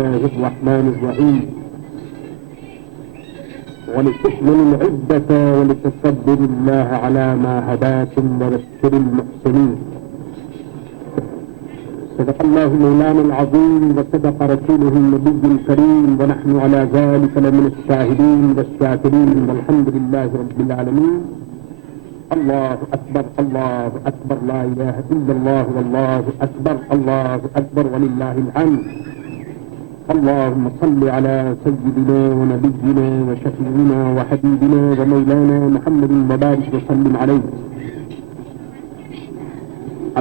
الرحمن الرحيم ولتكملوا العدة ولتكبروا الله على ما هداكم وبشر المحسنين. صدق الله مولانا العظيم وصدق رسوله النبي الكريم ونحن على ذلك لمن الشاهدين والشاكرين والحمد لله رب العالمين. الله أكبر الله أكبر لا إله إلا الله والله أكبر الله أكبر ولله الحمد. اللهم صل على سيدنا ونبينا وشفيعنا وحبيبنا ومولانا محمد وبارك وسلم عليه.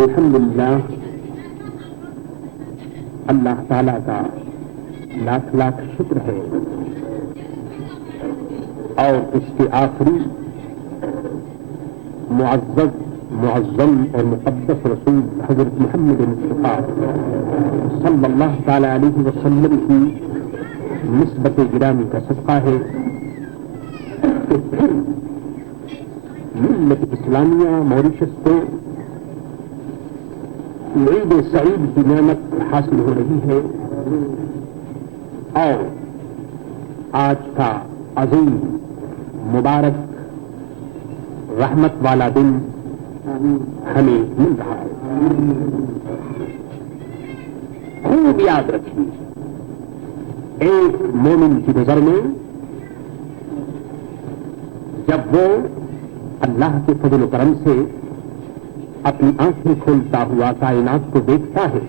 الحمد لله اللہ تعالیٰ کا لاکھ لاکھ شکر ہے اور اس کے آخری معزز معظم اور مقدس رسول حضرت محمد مصطفیٰ صلی اللہ تعالی علیہ وسلم کی نسبت گرامی کا صدقہ ہے کہ پھر ملت اسلامیہ موریشس کو عید سعید کی نعمت حاصل ہو رہی ہے اور آج کا عظیم مبارک رحمت والا دن ہمیں مل رہا ہے. خوب یاد رکھیے ایک مومن کی نظر میں جب وہ اللہ کے فضل و کرم سے اپنی آنکھیں کھولتا ہوا کائنات کو دیکھتا ہے،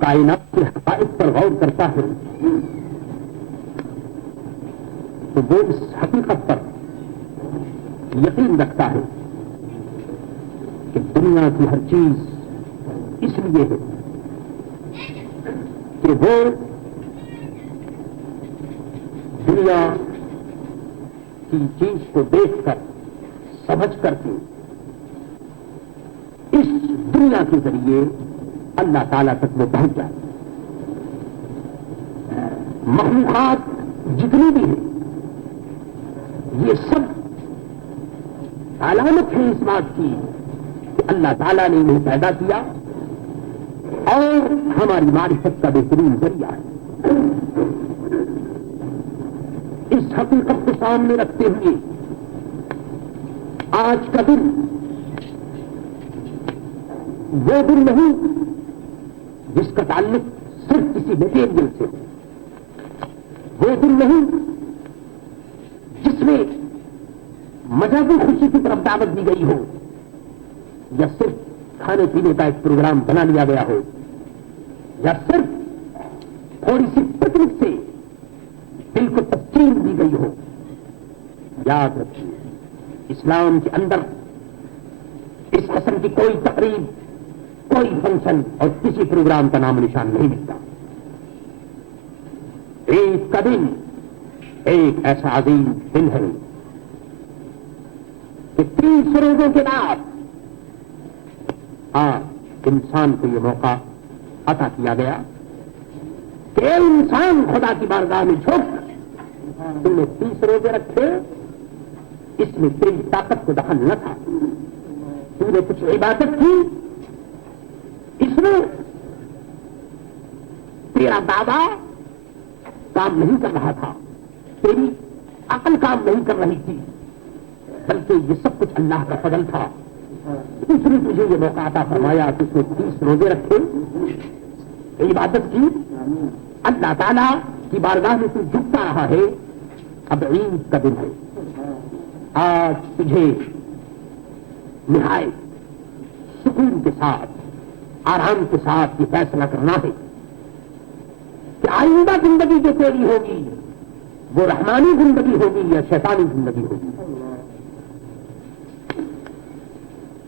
کائنات کے حقائق پر غور کرتا ہے، تو وہ اس حقیقت پر یقین رکھتا ہے کہ دنیا کی ہر چیز اس لیے ہے کہ وہ دنیا کی چیز کو دیکھ کر سمجھ کر کے اس دنیا کے ذریعے اللہ تعالیٰ تک وہ پہنچ جائے. مخلوقات جتنی بھی ہیں یہ سب علامت ہے اس بات کی کہ اللہ تعالیٰ نے انہیں پیدا کیا اور ہماری معرفت کا بہترین ذریعہ ہے. اس حقیقت کو سامنے رکھتے ہوئے آج کا دن وہ دن نہیں جس کا تعلق صرف کسی میٹیریل سے، وہ دن نہیں جس میں مذہبی خوشی کی طرف دعوت دی گئی ہو یا صرف کھانے پینے کا ایک پروگرام بنا لیا گیا ہو یا صرف تھوڑی سی پکنک سے دل کو تسکین دی گئی ہو. یاد رکھیے اسلام کے اندر اس قسم کی کوئی تقریب، کوئی فنکشن اور کسی پروگرام کا نام نشان نہیں ملتا. عید کا دن ایک ایسا عظیم دن ہے کہ 30 روزوں کے بعد آج انسان کو یہ موقع عطا کیا گیا کہ انسان خدا کی بارگاہ میں جھوک تم نے 30 روزے رکھے، اس میں تیری طاقت کو دخل نہ تھا، تم نے کچھ عبادت کی، اس میں تیرا دادا کام نہیں کر رہا تھا، تیری عقل کام نہیں کر رہی تھی، بلکہ یہ سب کچھ اللہ کا فضل تھا. اس نے تجھے یہ موقع عطا فرمایا کہ اس نے 30 روزے رکھے، عبادت کی، اللہ تعالیٰ کی بارگاہ میں تو جھکتا رہا ہے. اب عید کا دن ہے، آج تجھے نہایت سکون کے ساتھ آرام کے ساتھ یہ فیصلہ کرنا ہے کہ آئندہ زندگی جو تیری ہوگی وہ رحمانی زندگی ہوگی یا شیطانی زندگی ہوگی.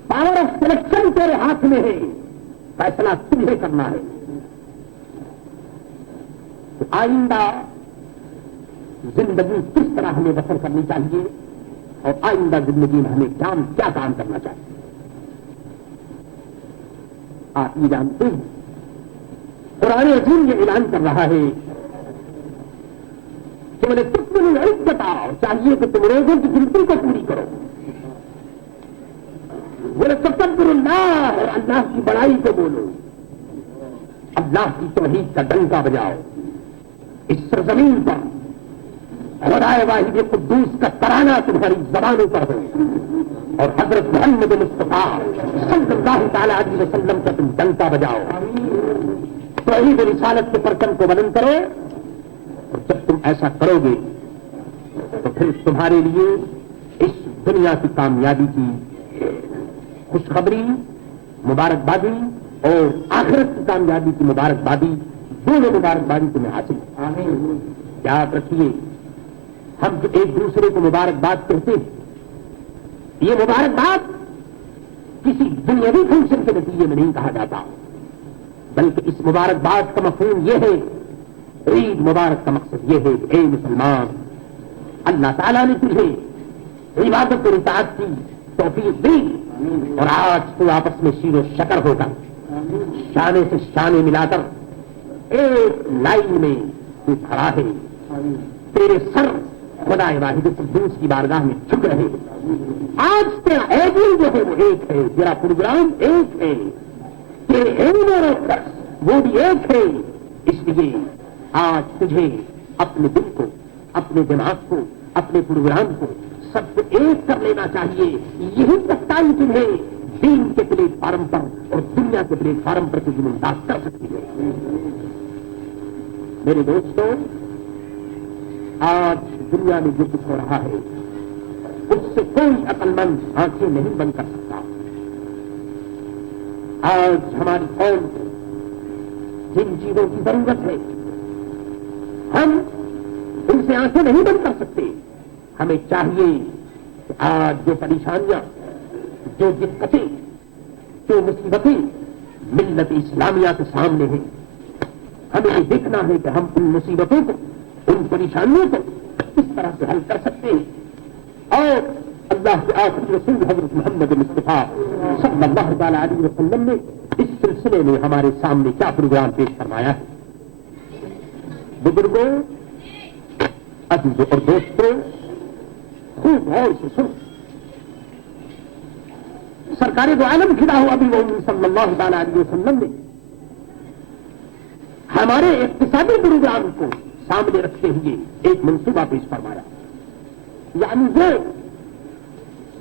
پاور آف سلیکشن تیرے ہاتھ میں ہے، فیصلہ تمہیں کرنا ہے. تو آئندہ زندگی کس طرح ہمیں بسر کرنی چاہیے اور آئندہ زندگی میں ہمیں کیا کام کرنا چاہیے. آپ یہ جانتے ہیں قرآن عظیم یہ اعلان کر رہا ہے کہ میں نے تکمل العدت چاہیے کہ تم روزوں کی گنتی کو پوری کرو. بولے تکبر اللہ اور اللہ کی بڑائی کو بولو اللہ کی توحید کا ڈنکا بجاؤ، اس سرزمین پر خدائے واحد قدوس کا ترانہ تمہاری زبانوں پر ہو، اور حضرت محمد مصطفیٰ صلی اللہ تعالی علیہ وسلم کا تم ڈنکا بجاؤ، توحید رسالت کے پرچم کو بلند کرو، اور جب تم ایسا کرو گے تو پھر تمہارے لیے اس دنیا کی کامیابی کی خوشخبری، مبارکبادی، اور آخرت کی کامیابی کی مبارکبادی، دونوں مبارکبادی تمہیں حاصل ہے۔ یاد رکھیے، ہم جو ایک دوسرے کو مبارکباد کہتے ہیں، یہ مبارکباد کسی دنیاوی فنکشن کے نتیجے میں نہیں کہا جاتا، بلکہ اس مبارکباد کا مفہوم یہ ہے، عید مبارک کا مقصد یہ ہے کہ اے مسلمان، اللہ تعالیٰ نے تجھے عبادت اور اطاعت کی توفیق دی، اور آج تو آپس میں شیر و شکر ہو کر شانے سے شانے ملا کر ایک لائن میں تو کھڑا ہے، تیرے سر خدا واحد قدوس کی بارگاہ میں جھک رہے، آج تیرا ایڈیل جو ہے وہ ایک ہے، تیرا پروگرام ایک ہے، تیرے ایڈیل اور وہ بھی ایک ہے، اس لیے آج تجھے اپنے دل کو، اپنے دماغ کو، اپنے پروگرام کو سب کو ایک کر لینا چاہیے۔ یہی سچائی تمہیں دین کے پلیٹ فارم پر اور دنیا کے پلیٹ فارم پر تجھے ممتاز کر سکتی ہے۔ میرے دوستوں، آج دنیا میں جو کچھ ہو رہا ہے اس سے کوئی عقل مند آنکھیں نہیں بند کر سکتا۔ آج ہماری قوم کو جن چیزوں کی ضرورت ہے ہم ان سے آنکھیں نہیں بند کر سکتے۔ ہمیں چاہیے کہ آج جو پریشانیاں، جو دقتیں، جو مصیبتیں ملت اسلامیہ کے سامنے ہیں، ہمیں یہ دیکھنا ہے کہ ہم ان مصیبتوں کو، ان پریشانیوں کو کس طرح سے حل کر سکتے ہیں، اور اللہ کے آخری رسول حضرت محمد مصطفیٰ صلی اللہ تعالی علیہ وسلم نے اس سلسلے میں ہمارے سامنے کیا پروگرام پیش فرمایا ہے۔ بزرگوں، عزیزوں اور دوستوں، خوب غور سے سن، سرکار دو عالم خدا ہوا بھی وہ صلی اللہ تعالی علیہ وسلم نے ہمارے اقتصادی پروگرام کو سامنے رکھتے ہوئے ایک منصوبہ پیش فرمایا، یعنی یہ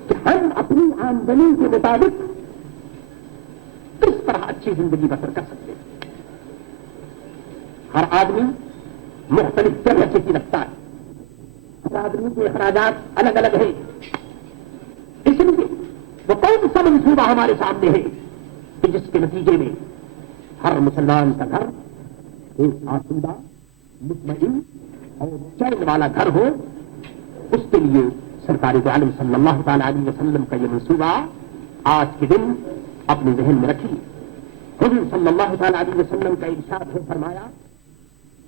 کہ ہم اپنی آمدنی کے مطابق کس طرح اچھی زندگی بسر کر سکتے ہیں۔ ہر آدمی مختلف جگہ سے رکھتا ہے، ہر آدمی کے اخراجات الگ الگ ہیں، اس لیے وہ کون سا منصوبہ ہمارے سامنے ہے کہ جس کے نتیجے میں ہر مسلمان کا گھر ایک آسودہ، مطمئن اور چین والا گھر ہو۔ اس کے لیے سرکار دو عالم صلی اللہ تعالی علیہ وسلم کا یہ منصوبہ آج کے دن اپنے ذہن میں رکھی۔ حضور صلی اللہ تعالی علیہ وسلم کا ارشاد ہے، فرمایا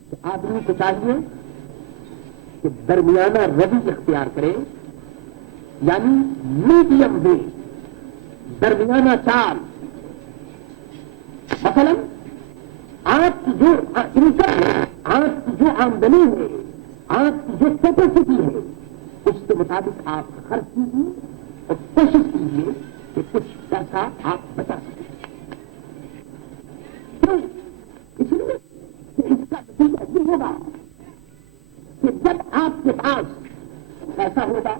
کہ آدمی کو چاہیے کہ درمیانہ روی اختیار کرے، یعنی میڈیم وے، درمیانہ چال۔ مثلا آپ کی جو انکم ہے، آپ کی جو آمدنی ہے، آپ کی جو کیپیسٹی ہے، اس کے مطابق آپ خرچ کیجیے اور کوشش کیجیے کہ کچھ پیسہ آپ بچا سکیں۔ کیوں؟ اس لیے کہ اس کا نتیجہ یہ ہوگا کہ جب آپ کے پاس پیسہ ہوگا،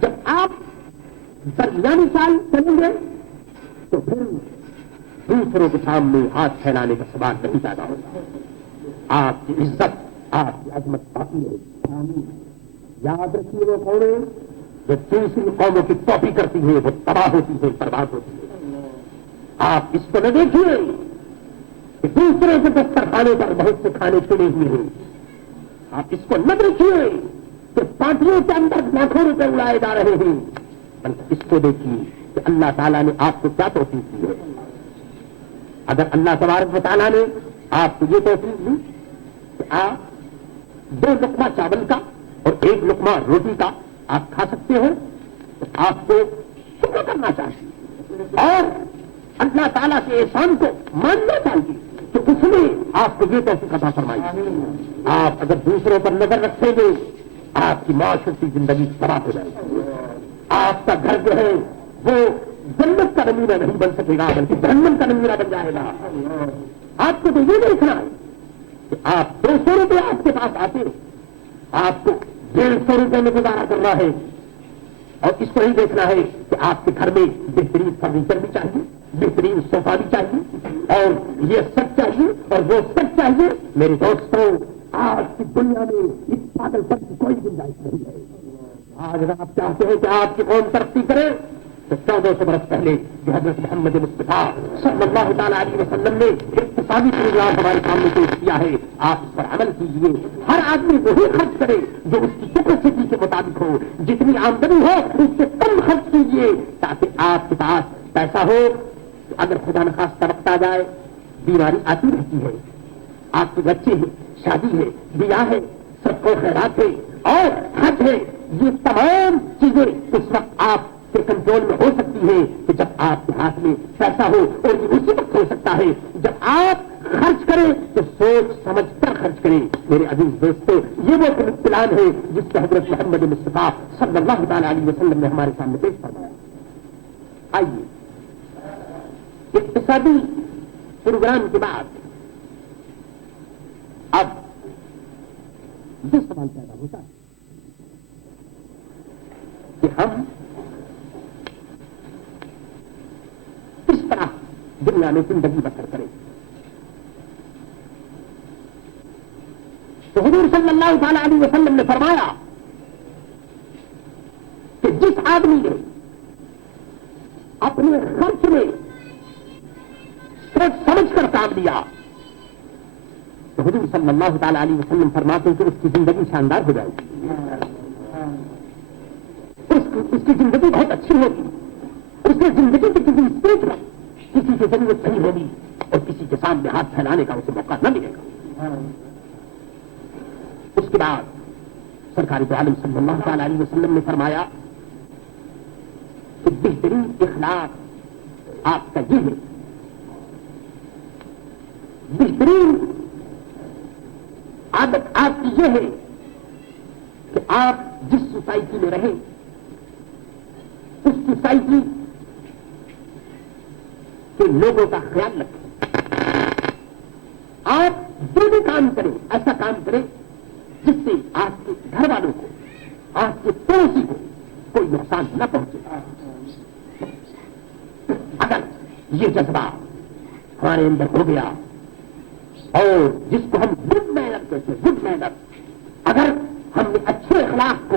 جب آپ درمیانی چال چلیں گے، تو پھر دوسروں کے سامنے ہاتھ پھیلانے کا سوال نہیں پیدا ہوگا۔ آپ کی عزت، آپ کی عظمت باقی رہے۔ یاد رکھیے، وہ قومیں جو دوسری قوموں کی کاپی کرتی ہے وہ تباہ ہوتی ہے، برباد ہوتی ہے۔ آپ اس کو نہ دیکھیے کہ دوسرے کے دسترخوانے پر بہت سے کھانے چنے ہوئے ہیں، آپ اس کو نہ دیکھیے کہ پارٹیوں کے اندر لاکھوں روپے اڑائے جا رہے ہیں، بلکہ اس کو دیکھیے کہ اللہ تعالیٰ نے آپ کو کیا توفیق دی ہے۔ اگر اللہ تبارک و تعالیٰ نے آپ کو یہ توفیق دی کہ آپ 2 لقمہ چاول کا اور 1 لقمہ روٹی کا آپ کھا سکتے ہو، تو آپ کو شکر کرنا چاہیے اور اللہ تعالیٰ کے احسان کو ماننا چاہیے کہ اس نے آپ کو یہ توفیق عطا فرمائی۔ آپ اگر دوسروں پر نظر رکھیں گے، آپ کی معاشرتی زندگی تباہ ہو جائے گی۔ آپ کا گھر جو ہے وہ جنت کا نمونہ نہیں بن سکے گا، بلکہ جہنم کا نمونہ بن جائے گا۔ آپ کو تو یہ دیکھنا ہے کہ آپ 200 روپے آپ کے پاس آتے ہیں، آپ کو 150 روپے میں گزارا کرنا ہے، اور اس کو ہی دیکھنا ہے کہ آپ کے گھر میں بہترین فرنیچر بھی چاہیے، بہترین صوفہ بھی چاہیے، اور یہ سب چاہیے اور وہ سب چاہیے۔ میرے دوستوں، آج کی دنیا میں اس پاگل پن کی کوئی گنجائش نہیں ہے۔ آج اگر آپ چاہتے ہیں کہ آپ کی قوم ترقی کرے تو 1400 برس پہلے جو حضرت محمد مصطفیٰ صلی اللہ تعالیٰ علیہ وسلم نے اقتصادی پروگرام ہمارے سامنے پیش کیا ہے، آپ اس پر عمل کیجیے۔ ہر آدمی وہی خرچ کرے جو اس کی کیپیسٹی کے مطابق ہو، جتنی آمدنی ہو اس سے کم خرچ کیجیے تاکہ آپ کے پاس پیسہ ہو۔ اگر خدا نخواستہ وقت آ جائے، بیماری آتی رہتی ہے، آپ کے بچے ہیں، شادی ہے، بیاہ ہے، سب کو خیرات ہے اور حج ہے، یہ تمام چیزیں اس وقت آپ کے کنٹرول میں ہو سکتی ہیں کہ جب آپ کے ہاتھ میں پیسہ ہو، اور یہ اسی وقت ہو سکتا ہے جب آپ خرچ کریں تو سوچ سمجھ کر خرچ کریں۔ میرے عزیز دوستو، یہ وہ پلان ہے جس کا حضرت محمد مصطفیٰ صلی اللہ تعالیٰ علیہ وسلم نے ہمارے سامنے پیش فرمایا۔ آئیے اقتصادی پروگرام کے بعد اب یہ سوال پیدا ہوتا ہے کہ ہم کس طرح دنیا میں زندگی بسر کریں۔ تو حضور صلی اللہ تعالی علیہ وسلم نے فرمایا کہ جس آدمی نے اپنے خرچ میں سوچ سمجھ کر کام لیا تو حضور صلی اللہ تعالی علیہ وسلم فرماتے ہیں کہ اس کی زندگی شاندار ہو جائے گی، اس کی زندگی بہت اچھی ہوگی، اس کی زندگی کی کسی اسٹیج میں کسی کی ضرورت نہیں ہوگی اور کسی کے سامنے ہاتھ پھیلانے کا اسے موقع نہ ملے گا۔ اس کے بعد سرکار دو عالم صلی اللہ تعالی علیہ وسلم نے فرمایا کہ بہترین اخلاق آپ کا یہ ہے، بہترین عادت آپ کی یہ ہے کہ آپ جس سوسائٹی میں رہیں اس سوسائٹی کے لوگوں کا خیال رکھیں۔ آپ جو بھی کام کریں ایسا کام کریں جس سے آپ کے گھر والوں کو، آپ کے پڑوسی کو کوئی نقصان نہ پہنچے۔ اگر یہ جذبہ ہمارے اندر ہو گیا اور جس کو ہم گڈ مینر کہتے ہیں، گڈ مینر، اگر ہم نے اچھے اخلاق کو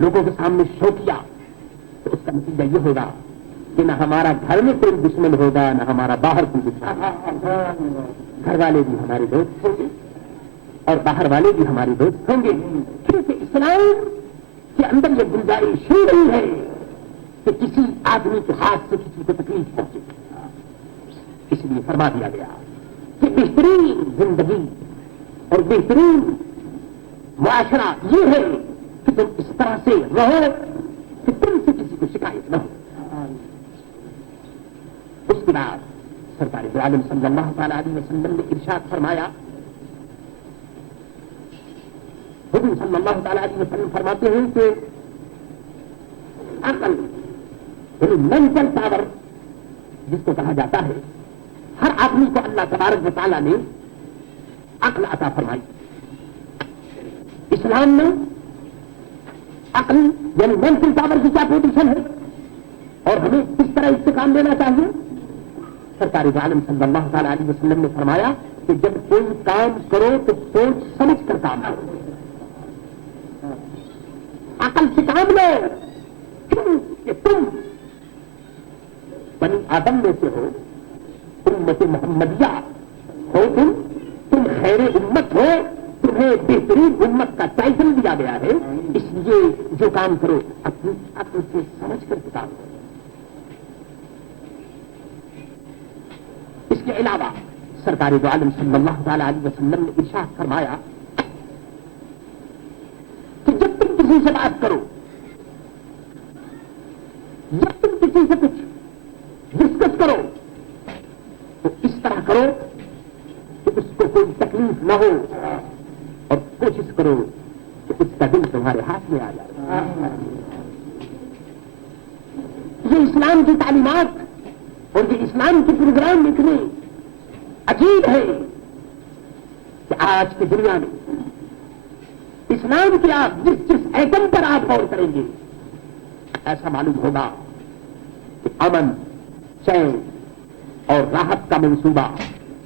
لوگوں کے سامنے شو کیا تو اس کا نتیجہ یہ ہوگا کہ نہ ہمارا گھر میں کوئی دشمن ہوگا، نہ ہمارا باہر کوئی دشمن ہوگا۔ گھر والے بھی ہمارے دوست ہوں گے اور باہر والے بھی ہمارے دوست ہوں گے، کیونکہ اسلام کے اندر یہ گنجائش ہی نہیں ہے کہ کسی آدمی کے ہاتھ سے کسی کو تکلیف پہنچے۔ اس لیے فرما دیا گیا کہ بہترین زندگی اور بہترین معاشرہ یہ ہے کہ تم اس طرح سے رہو کہ تم سے کسی کو شکایت نہ ہو۔ اس کے بعد سرکار دو عالم صلی اللہ تعالی علیہ وسلم نے ارشاد فرمایا، حضور صلی اللہ تعالی علیہ وسلم فرماتے ہیں کہ عقل یعنی مینٹل پاور جس کو کہا جاتا ہے، ہر آدمی کو اللہ تبارک و تعالیٰ نے عقل عطا فرمائی۔ اسلام میں عقل یعنی مینٹل پاور کی کیا پوزیشن ہے اور ہمیں کس طرح اس سے کام لینا چاہیے؟ سرکار عالم صلی اللہ تعالی علیہ وسلم نے فرمایا کہ جب کوئی کام کرو تو سوچ سمجھ کر کام کرو، عقل سے کام لو، کیوں کہ تم بنی آدم میں سے ہو، امت محمدیہ ہو، تم خیر امت ہو، تمہیں بہترین امت کا ٹائٹل دیا گیا ہے، اس لیے جو کام کرو اپنی عقل سے سمجھ کر کام کرو۔ اس کے علاوہ سرکار دو عالم صلی اللہ تعالی علیہ وسلم نے ارشاد فرمایا کہ جب تم کسی سے بات کرو، جب تم کسی سے کچھ ڈسکس کرو تو اس طرح کرو کہ اس کو کوئی تکلیف نہ ہو اور کوشش کرو کہ اس کا دل تمہارے ہاتھ میں آ جائے۔ یہ اسلام کی تعلیمات اور یہ اسلام کے پروگرام اتنے عجیب ہے کہ آج کی دنیا میں اسلام کے آپ جس جس ایٹم پر آپ غور کریں گے ایسا معلوم ہوگا کہ امن، چین اور راحت کا منصوبہ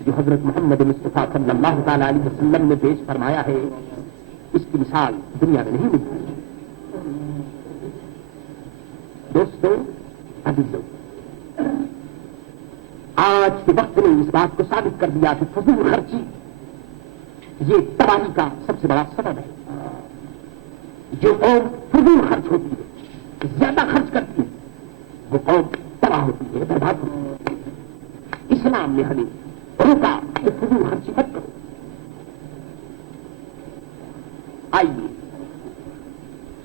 جو حضرت محمد مصطفیٰ صلی اللہ تعالی علیہ وسلم نے پیش فرمایا ہے اس کی مثال دنیا میں نہیں ملتی۔ دوستو عزیزو، آج کے وقت نے اس بات کو ثابت کر دیا کہ فضول خرچی یہ تباہی کا سب سے بڑا سبب ہے۔ جو قوم فضول خرچ ہوتی ہے، زیادہ خرچ کرتی ہے، وہ قوم تباہ ہوتی ہے، برباد ہوتی ہے۔ اسلام نے ہمیں روکا کہ فضول خرچی مت کرو۔ آئیے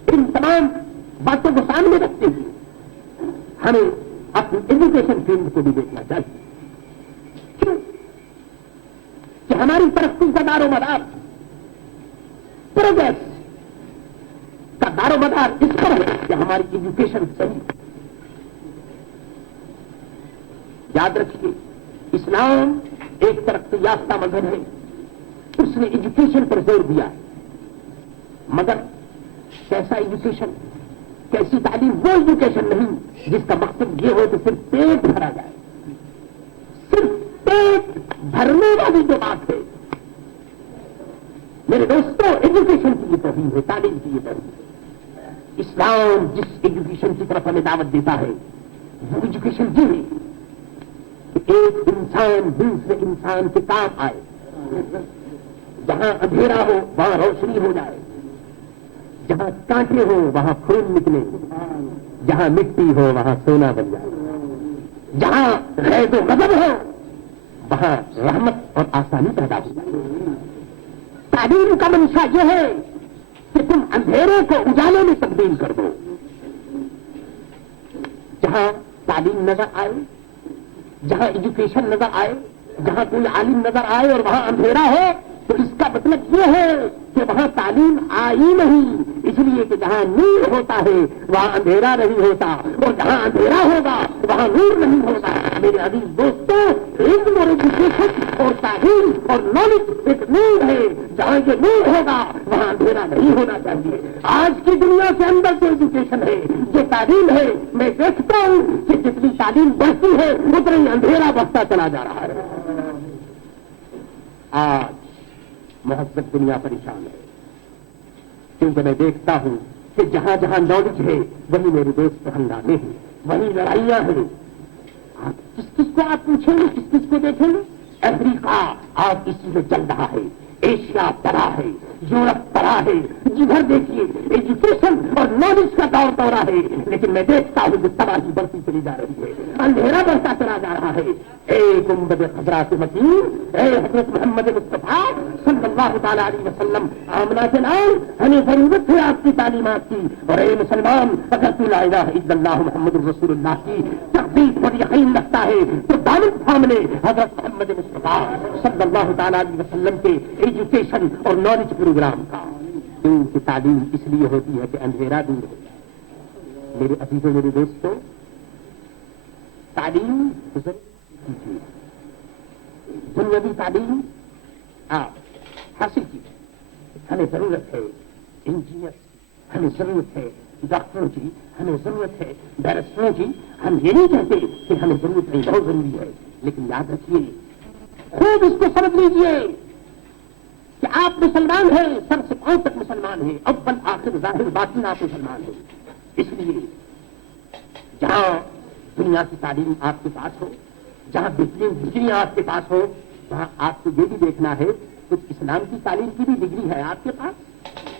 ان تمام باتوں کو سامنے رکھتے ہوئے ہمیں اپنی ایجوکیشن فیلڈ کو بھی دیکھنا چاہیے۔ کیوں کہ ہماری ترقی کا دار و مدار، پروگریس کا دار و مدار اس پر ہے کہ ہماری ایجوکیشن صحیح۔ یاد رکھیے اسلام ایک ترقی یافتہ مذہب ہے، اس نے ایجوکیشن پر زور دیا ہے، مگر کیسا ایجوکیشن، کیسی تعلیم؟ وہ ایجوکیشن نہیں جس کا مقصد یہ ہو کہ صرف پیٹ بھرا جائے، صرف پیٹ بھرنے والی جو بات ہے۔ میرے دوستوں ایجوکیشن کی یہ توہین ہے، تعلیم کی یہ توہین ہے۔ اسلام جس ایجوکیشن کی طرف ہمیں دعوت دیتا ہے وہ ایجوکیشن یہ ہے کہ ایک انسان دوسرے انسان کے کام آئے، جہاں اندھیرا ہو وہاں روشنی ہو جائے، جہاں کانٹے ہو وہاں خون نکلے، جہاں مٹی ہو وہاں سونا بن جائے، جہاں غیظ و غضب ہو وہاں رحمت اور آسانی پیدا ہو جائے۔ تعلیم کا منشا یہ ہے کہ تم اندھیرے کو اجالے میں تبدیل کر دو۔ جہاں تعلیم نظر آئے، جہاں ایجوکیشن نظر آئے، جہاں کوئی عالم نظر آئے اور وہاں اندھیرا ہے تو اس کا مطلب یہ ہے کہ وہاں تعلیم آئی نہیں، اس لیے کہ جہاں نور ہوتا ہے وہاں اندھیرا نہیں ہوتا، اور جہاں اندھیرا ہوگا وہاں نور نہیں ہوگا۔ میرے عزیز دوستوں، علم اور ایجوکیشن اور تعلیم اور نالج ایک نور ہے، جہاں یہ نور ہوگا وہاں اندھیرا نہیں ہونا چاہیے۔ آج کی دنیا کے اندر جو ایجوکیشن ہے، جو تعلیم ہے، میں دیکھتا ہوں کہ جتنی تعلیم بڑھتی ہے اتنا ہی اندھیرا بڑھتا چلا جا رہا ہے۔ آج مہذب دنیا پریشان ہے کیونکہ میں دیکھتا ہوں کہ جہاں جہاں نالج ہے وہیں میرے دوست ہنگامے ہیں، وہیں لڑائیاں ہیں۔ آپ کس کس کو آپ پوچھیں گے، کس کس کو دیکھیں گے؟ امریکہ آج اسی میں چل رہا ہے، ایشیا تباہ ہے، یورپ تباہ ہے۔ جدھر دیکھیے ایجوکیشن اور نالج کا دور دورہ ہے، لیکن میں دیکھتا ہوں کہ تباہی بڑھتی چلی جا رہی ہے، اندھیرا بڑھتا چلا جا رہا ہے۔ اے گنبد خضرا کے متین، اے حضرت محمد مصطفیٰ صلی اللہ تعالی علیہ وسلم، آمنہ کے نام ہمیں ضرورت ہے آپ کی تعلیمات کی۔ اور اے مسلمان، اگر تو لا الہ الا اللہ محمد رسول اللہ کی تقدیر پر یقین رکھتا ہے تو دامن تھام لے حضرت محمد مصطفیٰ صلی اللہ تعالی علیہ وسلم کے ایجوکیشن اور نالج پروگرام کا۔ کیونکہ تعلیم اس لیے ہوتی ہے کہ اندھیرا دور ہو جائے۔ میرے عزیزوں، میرے دوستوں، تعلیم کیجیے، دنیاوی تعلیم آپ حاصل کیجیے۔ ہمیں ضرورت ہے انجینئر کی، ہمیں ضرورت ہے ڈاکٹروں کی، ہمیں ضرورت ہے بیرسٹروں کی۔ ہم یہ نہیں کہتے کہ ہمیں ضرورت نہیں، بہت ضروری ہے، لیکن یاد رکھیے، خوب اس کو سمجھ لیجیے کہ آپ مسلمان ہیں، سر سے پاؤں تک مسلمان ہیں، اول آخر ظاہر باطن آپ مسلمان ہیں۔ اس لیے جہاں دنیا کی تعلیم آپ کے پاس ہو، جہاں ڈگریاں آپ کے پاس ہو، وہاں آپ کو یہ بھی دیکھنا ہے کچھ اسلام کی تعلیم کی بھی ڈگری ہے آپ کے پاس،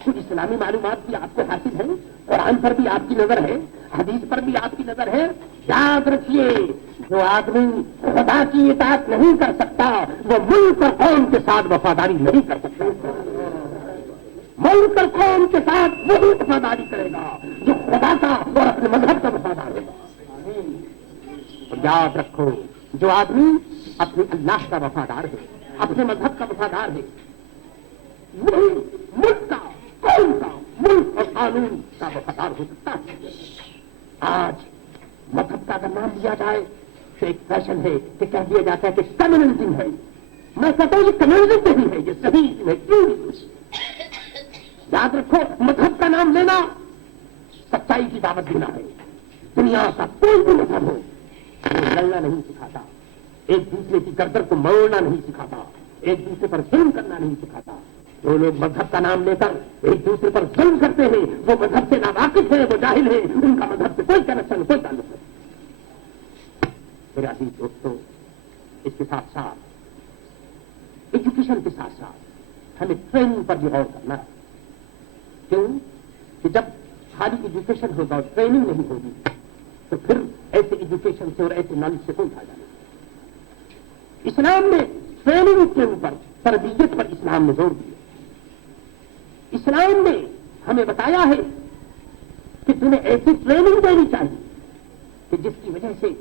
کچھ اسلامی معلومات بھی آپ کو حاصل ہے، قرآن پر بھی آپ کی نظر ہے، حدیث پر بھی آپ کی نظر ہے۔ یاد رکھیے، جو آدمی خدا کی اطاعت نہیں کر سکتا وہ ملک اور قوم کے ساتھ وفاداری نہیں کر سکتا۔ ملک اور قوم کے ساتھ وہی وفاداری کرے گا جو خدا کا اور اپنے مذہب کا وفادار ہوگا۔ اور یاد رکھو، جو آدمی اپنے اللہ کا وفادار ہے، اپنے مذہب کا وفادار ہے، وہی ملک کا، قوم کا، ملک اور قانون کا وفادار ہو سکتا ہے۔ آج مذہب کا اگر نام دیا جائے تو ایک فیشن ہے کہ کہہ دیا جاتا ہے کہ کمیونزم ہے، میں کہتا ہوں یہ کمیونزم نہیں ہے، یہ صحیح ہے کیوں نہیں؟ یاد رکھو مذہب کا نام لینا سچائی کی دعوت دینا ہے۔ دنیا کا کوئی بھی مذہب ہو وہ لڑنا نہیں سکھاتا، ایک دوسرے کی گردن کو موڑنا نہیں سکھاتا، ایک دوسرے پر ظلم کرنا نہیں سکھاتا۔ جو لوگ مذہب کا نام لے کر ایک دوسرے پر ظلم کرتے ہیں وہ مذہب سے ناواقف ہیں، وہ جاہل ہیں، ان کا مذہب سے کوئی کنیکشن کوئی تعلق نہیں۔ میرے عزیز دوستو، اس کے ساتھ ساتھ ایجوکیشن کے ساتھ ساتھ ہمیں ٹریننگ پر بھی غور کرنا ہے۔ کیوں کہ جب خالی ایجوکیشن ہوگا اور ٹریننگ نہیں ہوگی تو پھر ایسے ایجوکیشن سے اور ایسے نالج سے کوئی فائدہ نہیں۔ اسلام نے ٹریننگ کے اوپر، تربیت پر اسلام نے زور دیا۔ اسلام نے ہمیں بتایا ہے کہ تمہیں ایسی ٹریننگ دینی چاہیے کہ جس کی وجہ سے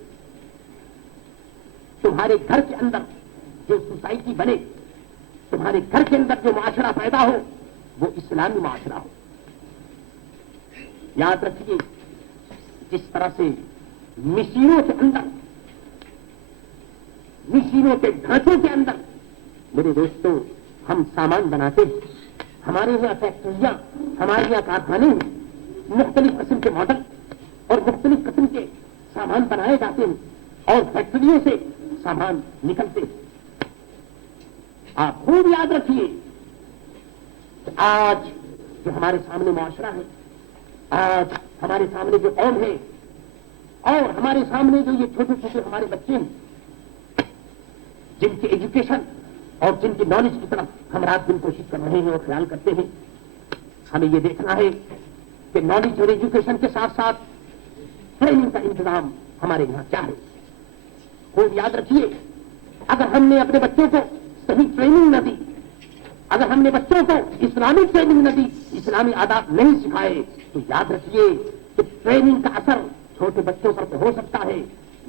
تمہارے گھر کے اندر جو سوسائٹی بنے، تمہارے گھر کے اندر جو معاشرہ پیدا ہو وہ اسلامی معاشرہ ہو۔ یاد رکھیے جس طرح سے مشینوں کے اندر، مشینوں کے ڈھانچوں کے اندر میرے دوستوں ہم سامان بناتے ہیں، ہمارے یہاں فیکٹریاں، ہمارے یہاں کارخانے ہیں، مختلف قسم کے ماڈل اور مختلف قسم کے سامان بنائے جاتے ہیں اور فیکٹریوں سے سامان نکلتے ہیں۔ آپ خوب یاد رکھیے کہ آج جو ہمارے سامنے معاشرہ ہے، آج ہمارے سامنے جو قوم ہے اور ہمارے سامنے جو یہ چھوٹے چھوٹے ہمارے بچے ہیں جن کی ایجوکیشن اور جن کی نالج کی طرف ہم رات دن کوشش کر رہے ہیں اور خیال کرتے ہیں، ہمیں یہ دیکھنا ہے کہ نالج اور ایجوکیشن کے ساتھ ساتھ ٹریننگ کا انتظام ہمارے یہاں کیا ہے۔ خوب یاد رکھیے اگر ہم نے اپنے بچوں کو صحیح ٹریننگ نہ دی، اگر ہم نے بچوں کو اسلامی ٹریننگ نہ دی، اسلامی آداب نہیں سکھائے تو یاد رکھیے کہ ٹریننگ کا اثر چھوٹے بچوں پر تو ہو سکتا ہے،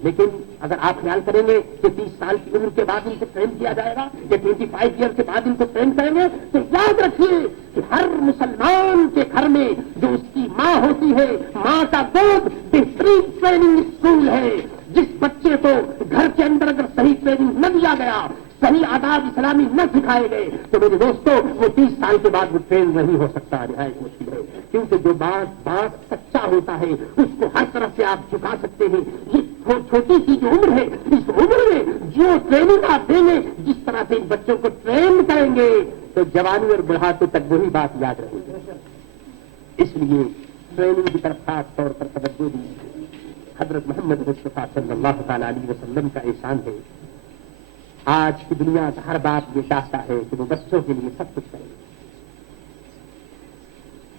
لیکن اگر آپ خیال کریں گے کہ 30 سال کی عمر کے بعد ان کو ٹرین کیا جائے گا یا 25 ایئر کے بعد ان کو ٹرین کریں گے تو یاد رکھیے کہ ہر مسلمان کے گھر میں جو اس کی ماں ہوتی ہے، ماں کا گود بہترین ٹریننگ اسکول ہے۔ جس بچے کو گھر کے اندر اگر صحیح ٹریننگ نہ دیا گیا، صحیح آداب اسلامی نہ سکھائے گئے تو میرے دوستوں وہ 30 سال کے بعد وہ ٹرین نہیں ہو سکتا، نہایت مشکل ہے، کیونکہ جو بات سچا ہوتا ہے اس کو ہر طرف سے آپ جھکا سکتے ہیں۔ یہ چھوٹی سی جو عمر ہے، اس عمر میں جو ٹریننگ آپ دیں گے، جس طرح سے ان بچوں کو ٹرین کریں گے تو جوانی اور بڑھاپے تک وہی بات یاد رہے گی۔ اس لیے ٹریننگ کی طرف خاص طور پر توجہ دی۔ حضرت محمد مصطفیٰ صلی اللہ تعالی علیہ وسلم کا احسان ہے، آج کی دنیا کا ہر باپ یہ چاہتا ہے کہ وہ بچوں کے لیے سب کچھ کرے۔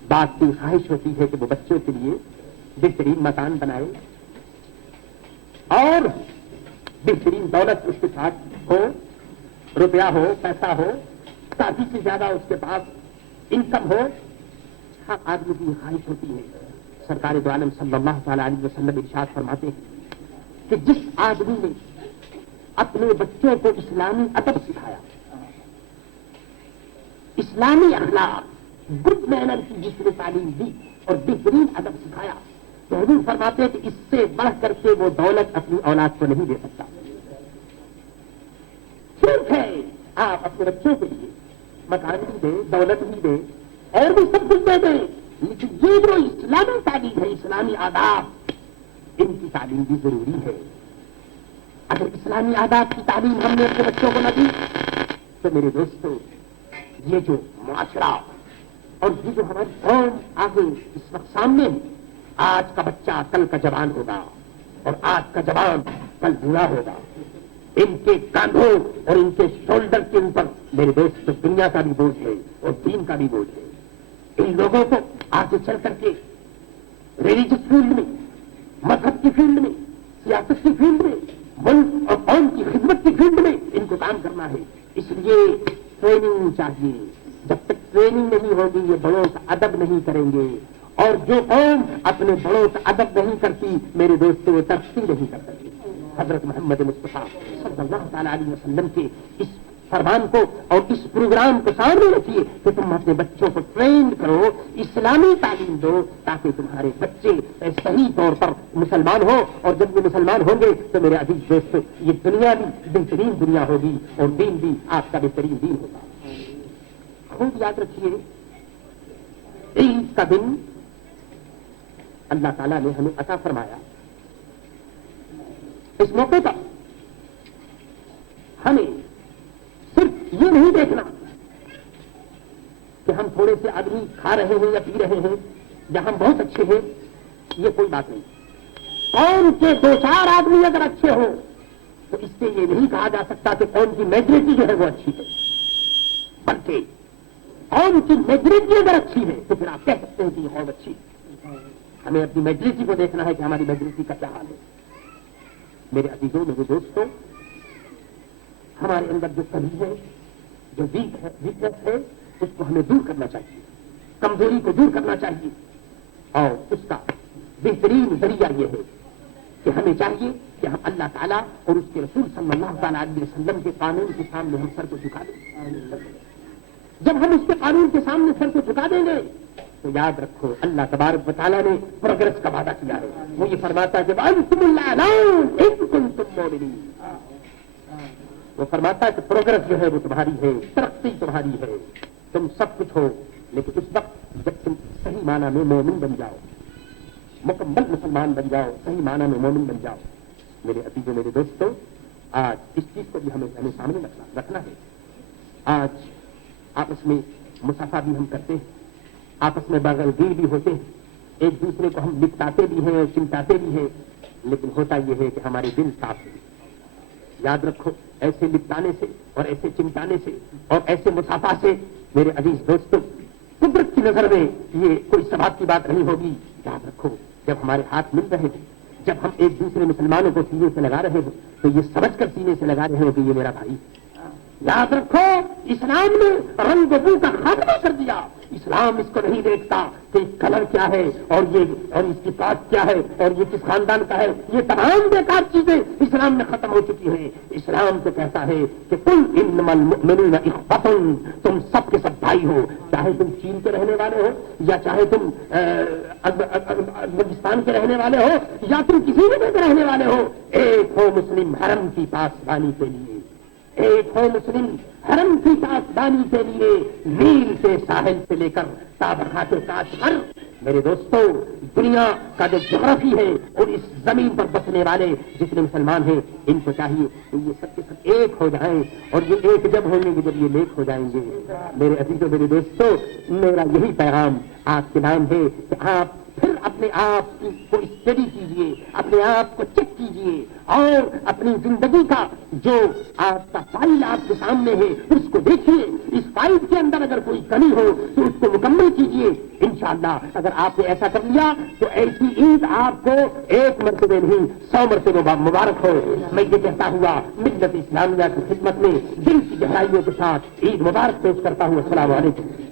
باپ کی خواہش ہوتی ہے کہ وہ بچوں کے لیے بہترین مکان بنائے اور بہترین دولت اس کے ساتھ ہو، روپیہ ہو، پیسہ ہو، کافی سے زیادہ اس کے پاس انکم ہو۔ ہر آدمی کی خواہش ہوتی ہے۔ سرکار دو عالم صلی اللہ تعالی علیہ وسلم ارشاد فرماتے ہیں کہ جس آدمی نے اپنے بچوں کو اسلامی ادب سکھایا، اسلامی اخلاق، گڈ مینر کی جس نے تعلیم دی اور بہترین ادب سکھایا تو حضور فرماتے ہیں کہ اس سے بڑھ کر کے وہ دولت اپنی اولاد کو نہیں دے سکتا۔ ٹھیک ہے آپ اپنے بچوں کے لیے مکان بھی دیں، دولت بھی دیں اور بھی سب کچھ دے دیں، لیکن یہ جو اسلامی تعلیم ہے، اسلامی آداب، ان کی تعلیم بھی ضروری ہے۔ اگر اسلامی آداب کی تعلیم ہم نے اپنے بچوں کو نہ دی تو میرے دوستوں یہ جو معاشرہ اور یہ جو ہماری قوم آگے اس وقت سامنے ہے، آج کا بچہ کل کا جوان ہوگا اور آج کا جوان کل بوڑھا ہوگا۔ ان کے کاندھوں اور ان کے شولڈر کے اوپر میرے دوست دنیا کا بھی بوجھ ہے اور دین کا بھی بوجھ ہے۔ ان لوگوں کو آگے چل کر کے ریلیجس فیلڈ میں، مذہب کی فیلڈ میں، سیاست کی فیلڈ میں، ملک اور قوم کی خدمت کی فیلڈ میں ان کو کام کرنا ہے۔ اس لیے ٹریننگ چاہیے۔ جب تک ٹریننگ نہیں ہوگی یہ بڑوں کا ادب نہیں کریں گے، اور جو قوم اپنے بڑوں کا ادب نہیں کرتی میرے دوستوں وہ ترقی نہیں کر سکتی۔ حضرت محمد مصطفیٰ صلی اللہ تعالی علیہ وسلم کے اس فرمان کو اور اس پروگرام کو سامنے رکھیے کہ تم اپنے بچوں کو ٹرین کرو، اسلامی تعلیم دو، تاکہ تمہارے بچے صحیح طور پر مسلمان ہو، اور جب یہ مسلمان ہوں گے تو میرے عزیز دوست یہ دنیا بھی بہترین دنیا ہوگی اور دین بھی آپ کا بہترین دین ہوگا۔ خوب یاد رکھیے، عید کا دن اللہ تعالیٰ نے ہمیں عطا فرمایا، اس موقع پر ہمیں صرف یہ نہیں دیکھنا کہ ہم تھوڑے سے آدمی کھا رہے ہیں یا پی رہے ہیں یا ہم بہت اچھے ہیں، یہ کوئی بات نہیں۔ قوم کے 2-4 آدمی اگر اچھے ہوں تو اس سے یہ نہیں کہا جا سکتا کہ قوم کی میجورٹی جو ہے وہ اچھی ہے، بلکہ قوم کی میجورٹی اگر اچھی ہے تو پھر آپ کہہ سکتے ہیں کہ یہ قوم اچھی ہے۔ ہمیں اپنی میجورٹی کو دیکھنا ہے کہ ہماری میجورٹی کا کیا حال ہے۔ میرے عزیزوں، میرے دوستوں، ہمارے اندر جو کمی ہے، جو ویکنس ہے، اس کو ہمیں دور کرنا چاہیے، کمزوری کو دور کرنا چاہیے، اور اس کا بہترین ذریعہ یہ ہے کہ ہمیں چاہیے کہ ہم اللہ تعالیٰ اور اس کے رسول صلی اللہ تعالیٰ علیہ وسلم کے قانون کے سامنے ہم سر کو جھکا دیں۔ جب ہم اس کے قانون کے سامنے سر کو جھکا دیں گے تو یاد رکھو اللہ تبارک و تعالیٰ نے پروگرس کا وعدہ کیا ہے۔ وہ یہ فرماتا ہے کہ وَأَنْتُمُ الْأَعْلَوْنَ إِن كُنتُم مُؤْمِنِينَ، وہ فرماتا ہے کہ پروگرس جو ہے وہ تمہاری ہے، ترقی تمہاری ہے، تم سب کچھ ہو، لیکن اس وقت جب تم صحیح معنی میں مومن بن جاؤ، مکمل مسلمان بن جاؤ، صحیح معنی میں مومن بن جاؤ۔ میرے عزیزوں، میرے دوستوں، آج اس چیز کو بھی ہمیں سامنے رکھنا ہے۔ آج آپس میں مصافحہ بھی ہم کرتے ہیں، آپس میں بغلگیر بھی ہوتے ہیں، ایک دوسرے کو ہم لپٹاتے بھی ہیں اور چمٹاتے بھی ہیں، لیکن ہوتا یہ ہے کہ ہمارے دل صاف ہیں۔ یاد رکھو، ایسے لپٹانے سے اور ایسے چمٹانے سے اور ایسے مصافحہ سے میرے عزیز دوستوں قدرت کی نظر میں یہ کوئی ثواب کی بات نہیں ہوگی۔ یاد رکھو، جب ہمارے ہاتھ مل رہے ہیں، جب ہم ایک دوسرے مسلمانوں کو سینے سے لگا رہے ہیں تو یہ سمجھ کر سینے سے لگا رہے ہو کہ یہ میرا بھائی۔ یاد رکھو، اسلام نے رنگ و بو کا خاتمہ کر دیا۔ اسلام اس کو نہیں دیکھتا کہ کلر کیا ہے اور اس کی کاسٹ کیا ہے اور یہ کس خاندان کا ہے، یہ تمام بیکار چیزیں اسلام میں ختم ہو چکی ہیں۔ اسلام تو کہتا ہے کہ قل انما المؤمنون اخوة، تم سب کے سب بھائی ہو، چاہے تم چین کے رہنے والے ہو یا چاہے تم افغانستان کے رہنے والے ہو یا تم کسی جگہ کے رہنے والے ہو، ایک ہو مسلم حرم کی پاسبانی کے لیے، ایک ہو مسلم حرم کی پاسبانی کے لیے، نیل کے ساحل سے لے کر تابخات کاشغر۔ میرے دوستوں، دنیا کا جو جغرافی ہے اور اس زمین پر بسنے والے جتنے مسلمان ہیں، ان کو چاہیے کہ یہ سب کے سب ایک ہو جائیں، اور یہ ایک جب ہوں گے جب یہ نیک ہو جائیں گے۔ میرے عزیزوں، میرے دوستوں، میرا یہی پیغام آپ کے نام ہے کہ آپ پھر اپنے آپ کو اسٹڈی کیجئے، اپنے آپ کو چیک کیجئے، اور اپنی زندگی کا جو آپ کا فائل آپ کے سامنے ہے اس کو دیکھیے۔ اس فائل کے اندر اگر کوئی کمی ہو تو اس کو مکمل کیجئے۔ انشاءاللہ اگر آپ نے ایسا کر لیا تو ایسی عید آپ کو 1 مرتبہ نہیں 100 مرتبہ مبارک ہو۔ میں یہ کہتا ہوا ملت اسلامیہ کی خدمت میں دل کی گہرائیوں کے ساتھ عید مبارک پیش کرتا ہوں۔ السلام علیکم۔